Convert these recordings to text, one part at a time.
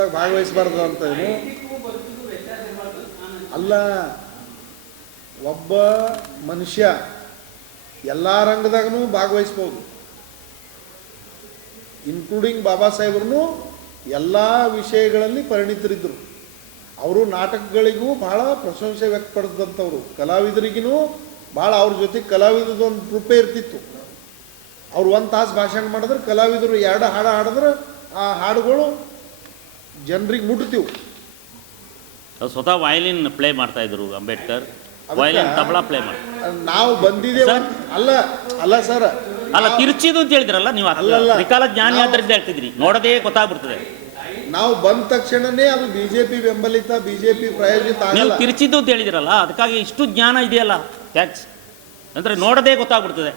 ಸತ್ಯಾಗ್ರಹದಾಗ ಭಾಗವಹಿಸಬಾರ್ದು ಅಂತ ಅಲ್ಲ. ಒಬ್ಬ ಮನುಷ್ಯ ಎಲ್ಲ ರಂಗದಾಗೂ ಭಾಗವಹಿಸ್ಬೋದು, ಇನ್ಕ್ಲೂಡಿಂಗ್ ಬಾಬಾ ಸಾಹೇಬ್ರೂ ಎಲ್ಲ ವಿಷಯಗಳಲ್ಲಿ ಪರಿಣಿತರಿದ್ದರು. ಅವರು ನಾಟಕಗಳಿಗೂ ಭಾಳ ಪ್ರಶಂಸೆ ವ್ಯಕ್ತಪಡಿಸಿದಂಥವ್ರು, ಕಲಾವಿದರಿಗೂ ಭಾಳ ಅವ್ರ ಜೊತೆಗೆ ಕಲಾವಿದರದ್ದು ಒಂದು ರೂಪೇ ಇರ್ತಿತ್ತು. ಅವ್ರು 1 ತಾಸು ಭಾಷಣ ಮಾಡಿದ್ರೆ ಕಲಾವಿದರು 2 ಹಾಡು ಹಾಡಿದ್ರೆ ಆ ಹಾಡುಗಳು ಜನರಿಗೆ ಮುಟ್ತೀವಿ. ಸ್ವತಃ ವಯಲಿನ್ ಪ್ಲೇ ಮಾಡ್ತಾ ಇದ್ರು ಅಂಬೇಡ್ಕರ್, ವಯಲಿನ್ ತಬಲಾ ಪ್ಲೇ ಮಾಡಿ. ನಾವು ಬಂದಿದ್ದೇವೆ ಅಲ್ಲ ಅಲ್ಲ ಸರ್, ಅಲ್ಲ ತಿರುಚಿದು ಅಂತ ಹೇಳಿದ್ರಲ್ಲ ನೀವು, ತ್ರಿಕಾಲ ಜ್ಞಾನಿ ಆದ್ದರಿಂದ ಹೇಳ್ತಿದ್ರಿ, ನೋಡದೇ ಗೊತ್ತಾಗ್ಬಿಡ್ತದೆ. ನಾವು ಬಂದ ತಕ್ಷಣನೇ ಅದು ಬಿಜೆಪಿ ಬೆಂಬಲಿತ, ಬಿಜೆಪಿ ಪ್ರಾಯೋಜಿತ. ನೀವು ತಿರುಚಿದ್ದು ಅಂತ ಹೇಳಿದ್ರಲ್ಲ, ಅದಕ್ಕಾಗಿ ಇಷ್ಟು ಜ್ಞಾನ ಇದೆಯಲ್ಲ ಟ್ಯಾಕ್ಸ್ ಅಂದರೆ ನೋಡದೇ ಗೊತ್ತಾಗ್ಬಿಡ್ತದೆ.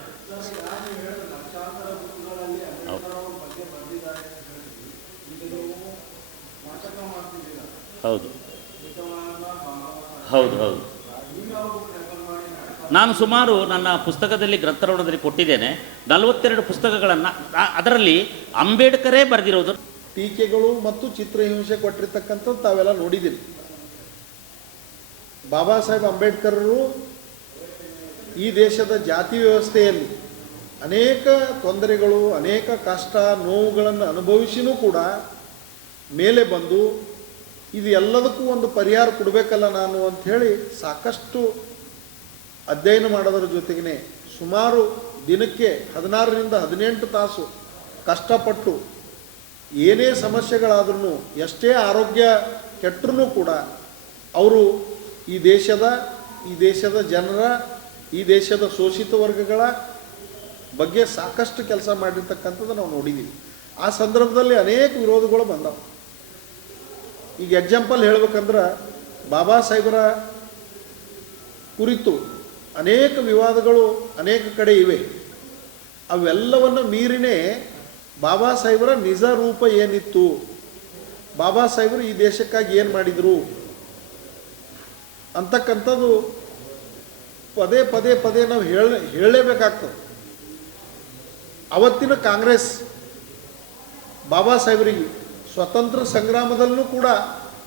ಹೌದು ಹೌದು ಹೌದು. ನಾನು ಸುಮಾರು ನನ್ನ ಪುಸ್ತಕದಲ್ಲಿ ಗ್ರಂಥಾಲಯದಲ್ಲಿ ಕೊಟ್ಟಿದ್ದೇನೆ 42 ಪುಸ್ತಕಗಳನ್ನು. ಅದರಲ್ಲಿ ಅಂಬೇಡ್ಕರೇ ಬರೆದಿರೋದು. ಟೀಕೆಗಳು ಮತ್ತು ಚಿತ್ರಹಿಂಸೆ ಕೊಟ್ಟಿರ್ತಕ್ಕಂಥದ್ದು ತಾವೆಲ್ಲ ನೋಡಿದ್ದೀರಿ. ಬಾಬಾ ಸಾಹೇಬ್ ಅಂಬೇಡ್ಕರರು ಈ ದೇಶದ ಜಾತಿ ವ್ಯವಸ್ಥೆಯಲ್ಲಿ ಅನೇಕ ತೊಂದರೆಗಳು, ಅನೇಕ ಕಷ್ಟ ನೋವುಗಳನ್ನು ಅನುಭವಿಸಿನೂ ಕೂಡ ಮೇಲೆ ಬಂದು ಇದು ಎಲ್ಲದಕ್ಕೂ ಒಂದು ಪರಿಹಾರ ಕೊಡಬೇಕಲ್ಲ ನಾನು ಅಂಥೇಳಿ ಸಾಕಷ್ಟು ಅಧ್ಯಯನ ಮಾಡೋದ್ರ ಜೊತೆಗೇ ಸುಮಾರು ದಿನಕ್ಕೆ 16ರಿಂದ 18 ತಾಸು ಕಷ್ಟಪಟ್ಟು ಏನೇ ಸಮಸ್ಯೆಗಳಾದ್ರೂ, ಎಷ್ಟೇ ಆರೋಗ್ಯ ಕೆಟ್ಟರೂ ಕೂಡ ಅವರು ಈ ದೇಶದ ಜನರ, ಈ ದೇಶದ ಶೋಷಿತ ವರ್ಗಗಳ ಬಗ್ಗೆ ಸಾಕಷ್ಟು ಕೆಲಸ ಮಾಡಿರ್ತಕ್ಕಂಥದ್ದು ನಾವು ನೋಡಿದ್ದೀವಿ. ಆ ಸಂದರ್ಭದಲ್ಲಿ ಅನೇಕ ವಿರೋಧಗಳು ಬಂದವು. ಈಗ ಎಕ್ಸಾಂಪಲ್ ಹೇಳ್ಬೇಕಂದ್ರೆ ಬಾಬಾ ಸಾಹೇಬರ ಕುರಿತು ಅನೇಕ ವಿವಾದಗಳು ಅನೇಕ ಕಡೆ ಇವೆ. ಅವೆಲ್ಲವನ್ನು ಮೀರಿನೇ ಬಾಬಾ ಸಾಹೇಬರ ನಿಜ ರೂಪ ಏನಿತ್ತು, ಬಾಬಾ ಸಾಹೇಬರು ಈ ದೇಶಕ್ಕಾಗಿ ಏನು ಮಾಡಿದರು ಅಂತಕ್ಕಂಥದ್ದು ಪದೇ ಪದೇ ಪದೇ ನಾವು ಹೇಳಲೇಬೇಕಾಗ್ತದೆ. ಅವತ್ತಿನ ಕಾಂಗ್ರೆಸ್ ಬಾಬಾ ಸಾಹೇಬರಿಗೆ ಸ್ವತಂತ್ರ ಸಂಗ್ರಾಮದಲ್ಲೂ ಕೂಡ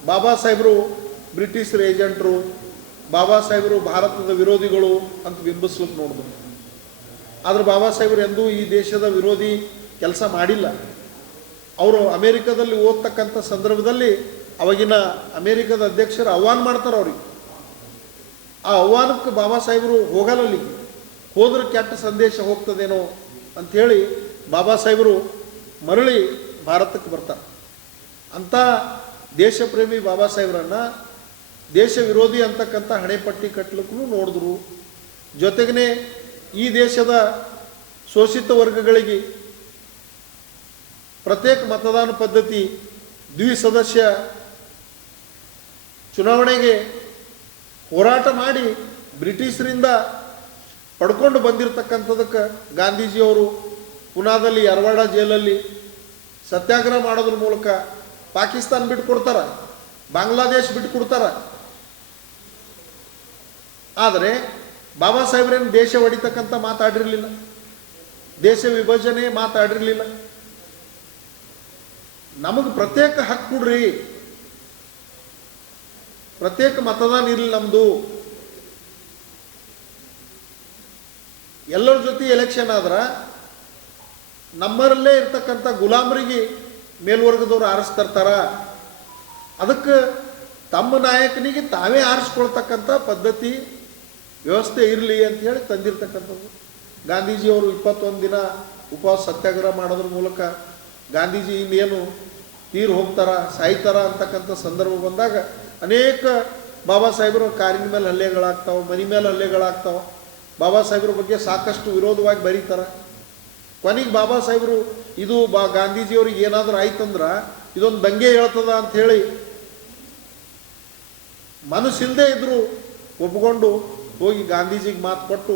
ಬಾಬಾ ಸಾಹೇಬರು ಬ್ರಿಟಿಷರ ಏಜೆಂಟರು, ಬಾಬಾ ಸಾಹೇಬರು ಭಾರತದ ವಿರೋಧಿಗಳು ಅಂತ ಬಿಂಬಿಸ್ಲಿಕ್ಕೆ ನೋಡಿದ್ರು. ಆದರೆ ಬಾಬಾ ಸಾಹೇಬರು ಎಂದೂ ಈ ದೇಶದ ವಿರೋಧಿ ಕೆಲಸ ಮಾಡಿಲ್ಲ. ಅವರು ಅಮೇರಿಕಾದಲ್ಲಿ ಓದ್ತಕ್ಕಂಥ ಸಂದರ್ಭದಲ್ಲಿ ಅವಾಗಿನ ಅಮೇರಿಕದ ಅಧ್ಯಕ್ಷರು ಆಹ್ವಾನ ಮಾಡ್ತಾರೆ ಅವ್ರಿಗೆ. ಆ ಆಹ್ವಾನಕ್ಕೆ ಬಾಬಾ ಸಾಹೇಬರು ಹೋಗಲ್ಲ, ಹೋದ್ರೆ ಕೆಟ್ಟ ಸಂದೇಶ ಹೋಗ್ತದೇನೋ ಅಂಥೇಳಿ ಬಾಬಾ ಸಾಹೇಬರು ಮರಳಿ ಭಾರತಕ್ಕೆ ಬರ್ತಾರೆ. ಅಂಥ ದೇಶಪ್ರೇಮಿ ಬಾಬಾ ಸಾಹೇಬರನ್ನು ದೇಶ ವಿರೋಧಿ ಅಂತಕ್ಕಂಥ ಹಣೆಪಟ್ಟಿ ಕಟ್ಟಲಿಕ್ಕೂ ನೋಡಿದ್ರು. ಜೊತೆಗೇ ಈ ದೇಶದ ಶೋಷಿತ ವರ್ಗಗಳಿಗೆ ಪ್ರತ್ಯೇಕ ಮತದಾನ ಪದ್ಧತಿ, ದ್ವಿಸದಸ್ಯ ಚುನಾವಣೆಗೆ ಹೋರಾಟ ಮಾಡಿ ಬ್ರಿಟಿಷರಿಂದ ಪಡ್ಕೊಂಡು ಬಂದಿರತಕ್ಕಂಥದಕ್ಕೆ ಗಾಂಧೀಜಿಯವರು ಪುನಾದಲ್ಲಿ ಯರವಾಡ ಜೈಲಲ್ಲಿ ಸತ್ಯಾಗ್ರಹ ಮಾಡೋದ್ರ ಮೂಲಕ ಪಾಕಿಸ್ತಾನ ಬಿಟ್ಟುಕೊಡ್ತಾರೆ, ಬಾಂಗ್ಲಾದೇಶ್ ಬಿಟ್ಟುಕೊಡ್ತಾರೆ. ಆದರೆ ಬಾಬಾ ಸಾಹೇಬ್ರೇನು ದೇಶ ಹೊಡಿತಕ್ಕಂಥ ಮಾತಾಡಿರಲಿಲ್ಲ, ದೇಶ ವಿಭಜನೆ ಮಾತಾಡಿರಲಿಲ್ಲ. ನಮಗೆ ಪ್ರತ್ಯೇಕ ಹಕ್ಕು ಕೊಡ್ರಿ, ಪ್ರತ್ಯೇಕ ಮತದಾನ ಇರಲಿ, ನಮ್ಮದು ಎಲ್ಲರ ಜೊತೆ ಎಲೆಕ್ಷನ್ ಆದ್ರೆ ನಮ್ಮರಲ್ಲೇ ಇರ್ತಕ್ಕಂಥ ಗುಲಾಮರಿಗೆ ಮೇಲ್ವರ್ಗದವ್ರು ಆರಿಸ್ತಿರ್ತಾರ, ಅದಕ್ಕೆ ತಮ್ಮ ನಾಯಕನಿಗೆ ತಾವೇ ಆರಿಸ್ಕೊಳ್ತಕ್ಕಂಥ ಪದ್ಧತಿ ವ್ಯವಸ್ಥೆ ಇರಲಿ ಅಂಥೇಳಿ ತಂದಿರ್ತಕ್ಕಂಥದ್ದು. ಗಾಂಧೀಜಿಯವರು 21 ದಿನ ಉಪವಾಸ ಸತ್ಯಾಗ್ರಹ ಮಾಡೋದ್ರ ಮೂಲಕ ಗಾಂಧೀಜಿ ಇನ್ನೇನು ತೀರು ಹೋಗ್ತಾರ, ಸಾಯ್ತಾರ ಅಂತಕ್ಕಂಥ ಸಂದರ್ಭ ಬಂದಾಗ ಅನೇಕ ಬಾಬಾ ಸಾಹೇಬರು ಕಾರಿನ ಮೇಲೆ ಹಲ್ಲೆಗಳಾಗ್ತಾವೆ, ಮನೆ ಮೇಲೆ ಹಲ್ಲೆಗಳಾಗ್ತಾವೆ. ಬಾಬಾ ಸಾಹೇಬ್ರ ಬಗ್ಗೆ ಸಾಕಷ್ಟು ವಿರೋಧವಾಗಿ ಬರೀತಾರೆ. ಕೊನೆಗೆ ಬಾಬಾ ಸಾಹೇಬರು ಇದು ಗಾಂಧೀಜಿಯವ್ರಿಗೆ ಏನಾದರೂ ಆಯ್ತಂದ್ರೆ ಇದೊಂದು ದಂಗೆ ಹೇಳ್ತದ ಅಂಥೇಳಿ ಮನಸ್ಸಿಲ್ಲದೆ ಇದ್ದರೂ ಒಪ್ಪಿಕೊಂಡು ಹೋಗಿ ಗಾಂಧೀಜಿಗೆ ಮಾತು ಕೊಟ್ಟು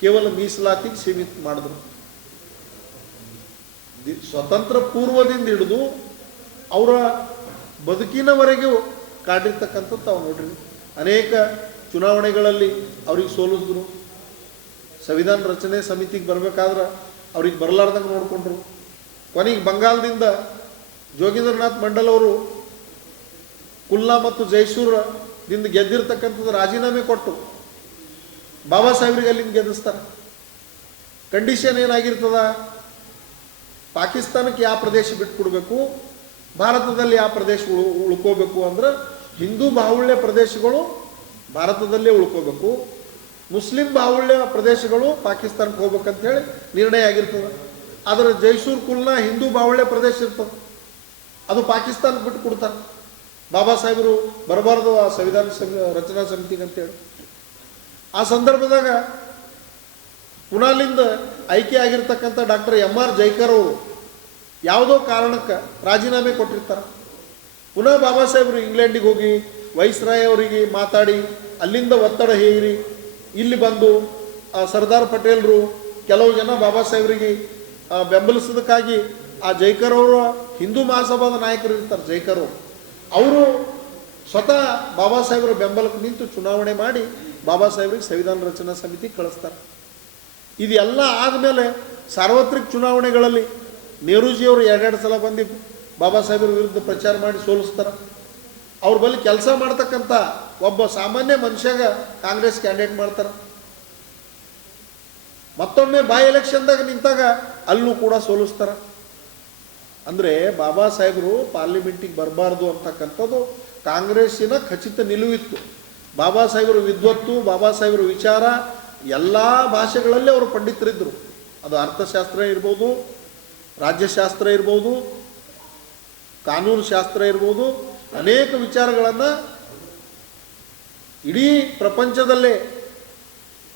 ಕೇವಲ ಮೀಸಲಾತಿಗೆ ಸೀಮಿತ ಮಾಡಿದ್ರು. ಸ್ವತಂತ್ರ ಪೂರ್ವದಿಂದ ಹಿಡಿದು ಅವರ ಬದುಕಿನವರೆಗೂ ಕಾಡಿರ್ತಕ್ಕಂಥದ್ದು ತಾವು ನೋಡ್ರಿ. ಅನೇಕ ಚುನಾವಣೆಗಳಲ್ಲಿ ಅವ್ರಿಗೆ ಸೋಲಿಸಿದ್ರು. ಸಂವಿಧಾನ ರಚನೆ ಸಮಿತಿಗೆ ಬರಬೇಕಾದ್ರೆ ಅವ್ರಿಗೆ ಬರಲಾರ್ದಂಗೆ ನೋಡಿಕೊಂಡ್ರು. ಕೊನೆಗೆ ಬಂಗಾಲದಿಂದ ಜೋಗೀಂದ್ರನಾಥ್ ಮಂಡಲ್ ಅವರು ಕುಲ್ನಾ ಮತ್ತು ಜೈಸೂರದಿಂದ ಗೆದ್ದಿರ್ತಕ್ಕಂಥದ್ದು ರಾಜೀನಾಮೆ ಕೊಟ್ಟು ಬಾಬಾ ಸಾಹೇಬ್ರಿಗೆ ಅಲ್ಲಿಂದ ಗೆಲ್ಲಿಸ್ತಾರೆ. ಕಂಡೀಷನ್ ಏನಾಗಿರ್ತದ, ಪಾಕಿಸ್ತಾನಕ್ಕೆ ಯಾವ ಪ್ರದೇಶ ಬಿಟ್ಕೊಡ್ಬೇಕು, ಭಾರತದಲ್ಲಿ ಯಾವ ಪ್ರದೇಶ ಉಳ್ಕೋಬೇಕು ಅಂದ್ರೆ ಹಿಂದೂ ಬಾಹುಳ್ಯ ಪ್ರದೇಶಗಳು ಭಾರತದಲ್ಲೇ ಉಳ್ಕೋಬೇಕು, ಮುಸ್ಲಿಂ ಬಾಹುಳ್ಯ ಪ್ರದೇಶಗಳು ಪಾಕಿಸ್ತಾನಕ್ಕೆ ಹೋಗ್ಬೇಕಂತ ಹೇಳಿ ನಿರ್ಣಯ ಆಗಿರ್ತದೆ. ಆದರೆ ಜೈಸೂರ್ ಕುಲ್ನಾ ಹಿಂದೂ ಬಾಹುಳ್ಯ ಪ್ರದೇಶ ಇರ್ತದೆ, ಅದು ಪಾಕಿಸ್ತಾನಕ್ಕೆ ಬಿಟ್ಟು ಕೊಡ್ತಾರೆ. ಬಾಬಾ ಸಾಹೇಬರು ಬರಬಾರ್ದು ಆ ಸಂವಿಧಾನ ರಚನಾ ಸಮಿತಿಗೆ ಅಂತೇಳಿ. ಆ ಸಂದರ್ಭದಾಗ ಪುನಾಲಿಂದ ಆಯ್ಕೆ ಆಗಿರ್ತಕ್ಕಂಥ ಡಾಕ್ಟರ್ MR ಜೈಕರ್ ಅವರು ಯಾವುದೋ ಕಾರಣಕ್ಕೆ ರಾಜೀನಾಮೆ ಕೊಟ್ಟಿರ್ತಾರೆ. ಪುನಃ ಬಾಬಾ ಸಾಹೇಬರು ಇಂಗ್ಲೆಂಡಿಗೆ ಹೋಗಿ ವೈಸ್ರಾಯ್ ಅವರಿಗೆ ಮಾತಾಡಿ ಅಲ್ಲಿಂದ ಒತ್ತಡ ಹೇರಿ ಇಲ್ಲಿ ಬಂದು ಸರ್ದಾರ್ ಪಟೇಲ್ರು ಕೆಲವು ಜನ ಬಾಬಾ ಸಾಹೇಬರಿಗೆ ಬೆಂಬಲಿಸೋದಕ್ಕಾಗಿ ಆ ಜೈಕರ್ ಅವರು ಹಿಂದೂ ಮಹಾಸಭಾದ ನಾಯಕರು ಇರ್ತಾರೆ. ಜೈಕರ್ ಅವರು ಸ್ವತಃ ಬಾಬಾ ಸಾಹೇಬರ ಬೆಂಬಲಕ್ಕೆ ನಿಂತು ಚುನಾವಣೆ ಮಾಡಿ ಬಾಬಾ ಸಾಹೇಬರಿಗೆ ಸಂವಿಧಾನ ರಚನಾ ಸಮಿತಿ ಕಳಿಸ್ತಾರೆ. ಇದೆಲ್ಲ ಆದಮೇಲೆ ಸಾರ್ವತ್ರಿಕ ಚುನಾವಣೆಗಳಲ್ಲಿ ನೆಹರೂಜಿಯವರು 2 ಸಲ ಬಂದು ಬಾಬಾ ಸಾಹೇಬರ ವಿರುದ್ಧ ಪ್ರಚಾರ ಮಾಡಿ ಸೋಲಿಸ್ತಾರೆ. ಅವ್ರ ಬಳಿ ಕೆಲಸ ಮಾಡ್ತಕ್ಕಂಥ ಒಬ್ಬ ಸಾಮಾನ್ಯ ಮನುಷ್ಯಾಗ ಕಾಂಗ್ರೆಸ್ ಕ್ಯಾಂಡಿಡೇಟ್ ಮಾಡ್ತಾರೆ. ಮತ್ತೊಮ್ಮೆ ಬೈ ಎಲೆಕ್ಷನ್ದಾಗ ನಿಂತಾಗ ಅಲ್ಲೂ ಕೂಡ ಸೋಲಿಸ್ತಾರೆ. ಅಂದರೆ ಬಾಬಾ ಸಾಹೇಬರು ಪಾರ್ಲಿಮೆಂಟಿಗೆ ಬರಬಾರ್ದು ಅಂತಕ್ಕಂಥದ್ದು ಕಾಂಗ್ರೆಸ್ಸಿನ ಖಚಿತ ನಿಲುವಿತ್ತು. ಬಾಬಾ ಸಾಹೇಬರ ವಿದ್ವತ್ತು, ಬಾಬಾ ಸಾಹೇಬರ ವಿಚಾರ ಎಲ್ಲ ಭಾಷೆಗಳಲ್ಲಿ ಅವರು ಪಂಡಿತರಿದ್ದರು. ಅದು ಅರ್ಥಶಾಸ್ತ್ರ ಇರ್ಬೋದು, ರಾಜ್ಯಶಾಸ್ತ್ರ ಇರ್ಬೋದು, ಕಾನೂನು ಶಾಸ್ತ್ರ ಇರ್ಬೋದು, ಅನೇಕ ವಿಚಾರಗಳನ್ನು ಇಡೀ ಪ್ರಪಂಚದಲ್ಲೇ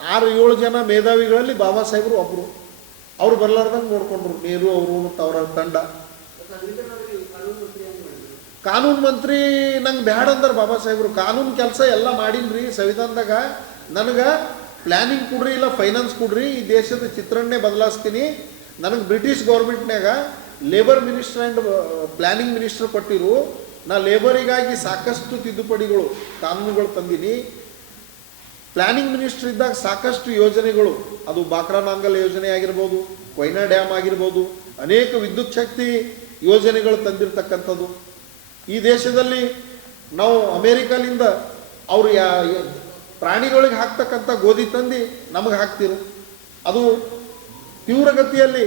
6-7 ಜನ ಮೇಧಾವಿಗಳಲ್ಲಿ ಬಾಬಾ ಸಾಹೇಬರು ಒಬ್ಬರು. ಅವರು ಬರಲಾರ್ದಂಗೆ ನೋಡ್ಕೊಂಡ್ರು ನೆಹರು ಅವರು ಮತ್ತು ಅವರ ತಂಡ. ಕಾನೂನು ಮಂತ್ರಿ ನಂಗೆ ಬ್ಯಾಡ ಅಂದ್ರೆ ಬಾಬಾ ಸಾಹೇಬರು ಕಾನೂನು ಕೆಲಸ ಎಲ್ಲ ಮಾಡೀನ್ರಿ ಸಂವಿಧಾನದಾಗ, ನನಗೆ ಪ್ಲ್ಯಾನಿಂಗ್ ಕೊಡ್ರಿ ಇಲ್ಲ ಫೈನಾನ್ಸ್ ಕೊಡ್ರಿ, ಈ ದೇಶದ ಚಿತ್ರಣನೇ ಬದಲಾಯಿಸ್ತೀನಿ. ನನಗೆ ಬ್ರಿಟಿಷ್ ಗೌರ್ಮೆಂಟ್ನಾಗ labour minister and planning minister ಕೊಟ್ಟಿರು, ನಾ ಲೇಬರಿಗಾಗಿ ಸಾಕಷ್ಟು ತಿದ್ದುಪಡಿಗಳು ಕಾನೂನುಗಳು ತಂದೀನಿ. ಪ್ಲ್ಯಾನಿಂಗ್ ಮಿನಿಸ್ಟರ್ ಇದ್ದಾಗ ಸಾಕಷ್ಟು ಯೋಜನೆಗಳು, ಅದು ಬಾಕ್ರಾನಾಂಗಲ್ ಯೋಜನೆ ಆಗಿರ್ಬೋದು, ಕೊಯ್ನಾ ಡ್ಯಾಮ್ ಆಗಿರ್ಬೋದು, ಅನೇಕ ವಿದ್ಯುತ್ ಶಕ್ತಿ ಯೋಜನೆಗಳು ತಂದಿರತಕ್ಕಂಥದ್ದು. ಈ ದೇಶದಲ್ಲಿ ನಾವು ಅಮೇರಿಕಲಿಂದ ಅವರು ಪ್ರಾಣಿಗಳಿಗೆ ಹಾಕ್ತಕ್ಕಂಥ ಗೋಧಿ ತಂದು ನಮಗೆ ಹಾಕ್ತಿರು. ಅದು ತೀವ್ರಗತಿಯಲ್ಲಿ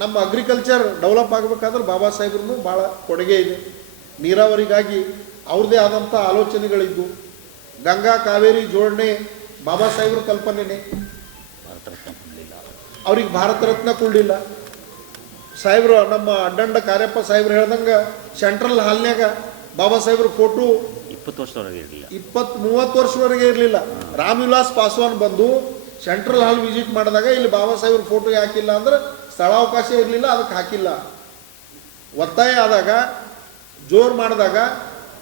ನಮ್ಮ ಅಗ್ರಿಕಲ್ಚರ್ ಡೆವಲಪ್ ಆಗಬೇಕಾದ್ರೆ ಬಾಬಾ ಸಾಹೇಬ್ರನ್ನು ಭಾಳ ಕೊಡುಗೆ ಇದೆ. ನೀರಾವರಿಗಾಗಿ ಅವ್ರದ್ದೇ ಆದಂಥ ಆಲೋಚನೆಗಳಿದ್ದು, ಗಂಗಾ ಕಾವೇರಿ ಜೋಡಣೆ ಬಾಬಾ ಸಾಹೇಬ್ರ ಕಲ್ಪನೆನೇ. ಅವ್ರಿಗೆ ಭಾರತ ರತ್ನ ಕೊಡಲಿಲ್ಲ. ಸಾಹೇಬರು ನಮ್ಮ ಅಡ್ಡಂಡ ಕಾರ್ಯಪ್ಪ ಸಾಹೇಬ್ರು ಹೇಳ್ದಂಗೆ ಸೆಂಟ್ರಲ್ ಹಾಲ್ನ್ಯಾಗ ಬಾಬಾ ಸಾಹೇಬ್ರ ಫೋಟೋ 20 ವರ್ಷದವರೆಗೆ ಇರಲಿಲ್ಲ, 20-30 ವರ್ಷವರೆಗೆ ಇರಲಿಲ್ಲ. ರಾಮ್ ವಿಲಾಸ್ ಪಾಸ್ವಾನ್ ಬಂದು ಸೆಂಟ್ರಲ್ ಹಾಲ್ ವಿಸಿಟ್ ಮಾಡಿದಾಗ ಇಲ್ಲಿ ಬಾಬಾ ಸಾಹೇಬ್ರ ಫೋಟೋ ಹಾಕಿಲ್ಲ ಅಂದ್ರೆ ಸ್ಥಳಾವಕಾಶ ಇರಲಿಲ್ಲ, ಅದಕ್ಕೆ ಹಾಕಿಲ್ಲ. ಒತ್ತಾಯ ಆದಾಗ ಜೋರು ಮಾಡಿದಾಗ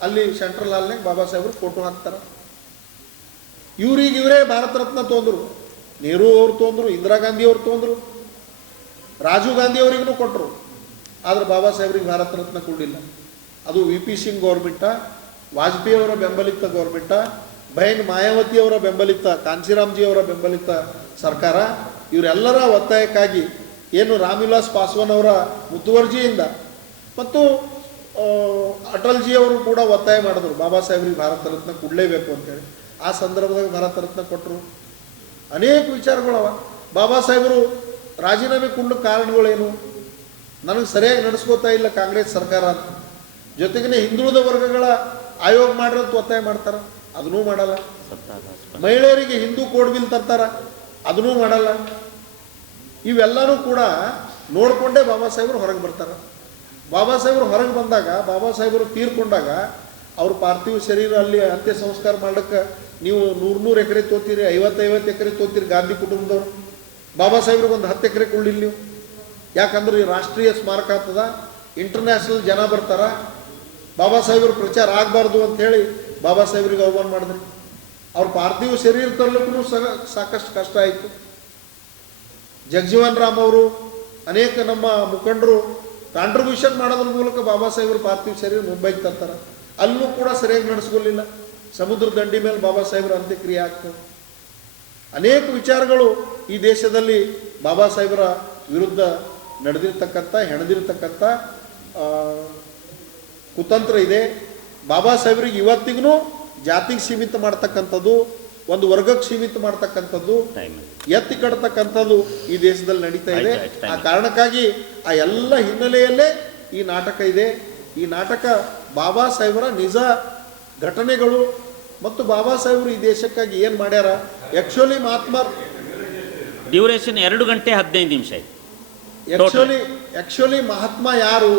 ಅಲ್ಲಿ ಸೆಂಟ್ರಲ್ ಹಾಲ್ನಾಗ ಬಾಬಾ ಸಾಹೇಬ್ರ ಫೋಟೋ ಹಾಕ್ತಾರೆ. ಇವರೇ ಭಾರತ ರತ್ನ ತೊಂದರು. ನೆಹರು ಅವ್ರು ತೊಂದರು, ಇಂದಿರಾ ಗಾಂಧಿ ಅವ್ರು ತೊಂದರು, ರಾಜೀವ್ ಗಾಂಧಿ ಅವರಿಗೂ ಕೊಟ್ಟರು. ಆದರೆ ಬಾಬಾ ಸಾಹೇಬ್ರಿಗೆ ಭಾರತ ರತ್ನ ಕೊಡಲಿಲ್ಲ. ಅದು VP ಸಿಂಗ್ ಗೌರ್ಮೆಂಟ, ವಾಜಪೇಯಿ ಅವರ ಬೆಂಬಲಿತ ಗೌರ್ಮೆಂಟ, ಬಹನ್ ಮಾಯಾವತಿ ಅವರ ಬೆಂಬಲಿತ, ಕಾಂಚೀರಾಮ್ಜಿ ಅವರ ಬೆಂಬಲಿತ ಸರ್ಕಾರ. ಇವರೆಲ್ಲರ ಒತ್ತಾಯಕ್ಕಾಗಿ ಏನು ರಾಮ್ ವಿಲಾಸ್ ಪಾಸ್ವಾನ್ ಅವರ ಮುತುವರ್ಜಿಯಿಂದ ಮತ್ತು ಅಟಲ್ಜಿ ಅವರು ಕೂಡ ಒತ್ತಾಯ ಮಾಡಿದ್ರು ಬಾಬಾ ಸಾಹೇಬ್ರಿಗೆ ಭಾರತ ರತ್ನ ಕೊಡಲೇಬೇಕು ಅಂತೇಳಿ. ಆ ಸಂದರ್ಭದಾಗ ಭಾರತ ರತ್ನ ಕೊಟ್ಟರು. ಅನೇಕ ವಿಚಾರಗಳವ. ಬಾಬಾ ಸಾಹೇಬರು ರಾಜೀನಾಮೆ ಕೊಡಲಿಕ್ಕೆ ಕಾರಣಗಳೇನು? ನನಗೆ ಸರಿಯಾಗಿ ನಡೆಸ್ಕೋತಾ ಇಲ್ಲ ಕಾಂಗ್ರೆಸ್ ಸರ್ಕಾರ ಅಂತ. ಜೊತೆಗೇ ಹಿಂದುಳಿದ ವರ್ಗಗಳ ಆಯೋಗ ಮಾಡಿರೋದು ಒತ್ತಾಯ ಮಾಡ್ತಾರೆ, ಅದನ್ನೂ ಮಾಡಲ್ಲ. ಮಹಿಳೆಯರಿಗೆ ಹಿಂದೂ ಕೋಡ್ ಬಿಲ್ ತರ್ತಾರ, ಅದನ್ನೂ ಮಾಡಲ್ಲ. ಇವೆಲ್ಲನೂ ಕೂಡ ನೋಡಿಕೊಂಡೇ ಬಾಬಾ ಸಾಹೇಬರು ಹೊರಗೆ ಬರ್ತಾರೆ. ಬಾಬಾ ಸಾಹೇಬರು ಹೊರಗೆ ಬಂದಾಗ, ಬಾಬಾ ಸಾಹೇಬರು ತೀರ್ಕೊಂಡಾಗ ಅವ್ರ ಪಾರ್ಥಿವ ಶರೀರ ಅಲ್ಲಿ ಅಂತ್ಯ ಸಂಸ್ಕಾರ ಮಾಡೋಕ್ಕೆ ನೀವು 100 ಎಕರೆ ತೋತೀರಿ, 50 ಎಕರೆ ತೋತೀರಿ ಗಾಂಧಿ ಕುಟುಂಬದವ್ರು. ಬಾಬಾ ಸಾಹೇಬ್ರಿಗೆ ಒಂದು 10 ಎಕರೆ ಕೊಡಲಿಲ್ಲ ನೀವು. ಯಾಕಂದ್ರೆ ಈ ರಾಷ್ಟ್ರೀಯ ಸ್ಮಾರಕ ಆಗ್ತದ, ಇಂಟರ್ನ್ಯಾಷನಲ್ ಜನ ಬರ್ತಾರ, ಬಾಬಾ ಸಾಹೇಬ್ರ ಪ್ರಚಾರ ಆಗಬಾರ್ದು ಅಂಥೇಳಿ ಬಾಬಾ ಸಾಹೇಬ್ರಿಗೆ ಅವಮಾನ ಮಾಡಿದ್ರಿ. ಅವ್ರ ಪಾರ್ಥಿವ ಶರೀರ ತರಲಿಕ್ಕೂ ಸಾಕಷ್ಟು ಕಷ್ಟ ಆಯಿತು. ಜಗಜೀವನ್ ರಾಮ್ ಅವರು ಅನೇಕ ನಮ್ಮ ಮುಖಂಡರು ಕಾಂಟ್ರಿಬ್ಯೂಷನ್ ಮಾಡೋದ್ರ ಮೂಲಕ ಬಾಬಾ ಸಾಹೇಬ್ರ ಪಾರ್ಥಿವ ಶರೀರ ಮುಂಬೈಗೆ ತರ್ತಾರೆ. ಅಲ್ಲೂ ಕೂಡ ಸರಿಯಾಗಿ ನಡೆಸ್ಕೊಳ್ಳಿಲ್ಲ. ಸಮುದ್ರ ದಂಡಿ ಮೇಲೆ ಬಾಬಾ ಸಾಹೇಬ್ರ ಅಂತ್ಯಕ್ರಿಯೆ ಆಗ್ತದೆ. ಅನೇಕ ವಿಚಾರಗಳು ಈ ದೇಶದಲ್ಲಿ ಬಾಬಾ ಸಾಹೇಬರ ವಿರುದ್ಧ ನಡೆದಿರ್ತಕ್ಕಂಥ ಹೆಣದಿರ್ತಕ್ಕಂಥ ಕುತಂತ್ರ ಇದೆ. ಬಾಬಾ ಸಾಹೇಬ್ರಿಗೆ ಇವತ್ತಿಗೂ ಜಾತಿಗೆ ಸೀಮಿತ ಮಾಡ್ತಕ್ಕಂಥದ್ದು, ಒಂದು ವರ್ಗಕ್ಕೆ ಸೀಮಿತ ಮಾಡ್ತಕ್ಕಂಥದ್ದು, ಎತ್ತಿ ಕಟ್ತಕ್ಕಂಥದ್ದು ಈ ದೇಶದಲ್ಲಿ ನಡೀತಾ ಇದೆ. ಆ ಕಾರಣಕ್ಕಾಗಿ ಆ ಎಲ್ಲ ಹಿನ್ನೆಲೆಯಲ್ಲೇ ಈ ನಾಟಕ ಇದೆ. ಈ ನಾಟಕ ಬಾಬಾ ಸಾಹೇಬರ ನಿಜ ಘಟನೆಗಳು ಮತ್ತು ಬಾಬಾ ಸಾಹೇಬರು ಈ ದೇಶಕ್ಕಾಗಿ ಏನು ಮಾಡ್ಯಾರ. ಆ್ಯಕ್ಚುಲಿ ಡ್ಯೂರೇಷನ್ 2 ಗಂಟೆ 15 ನಿಮಿಷ. ಆ್ಯಕ್ಚುಲಿ ಮಹಾತ್ಮ ಯಾರು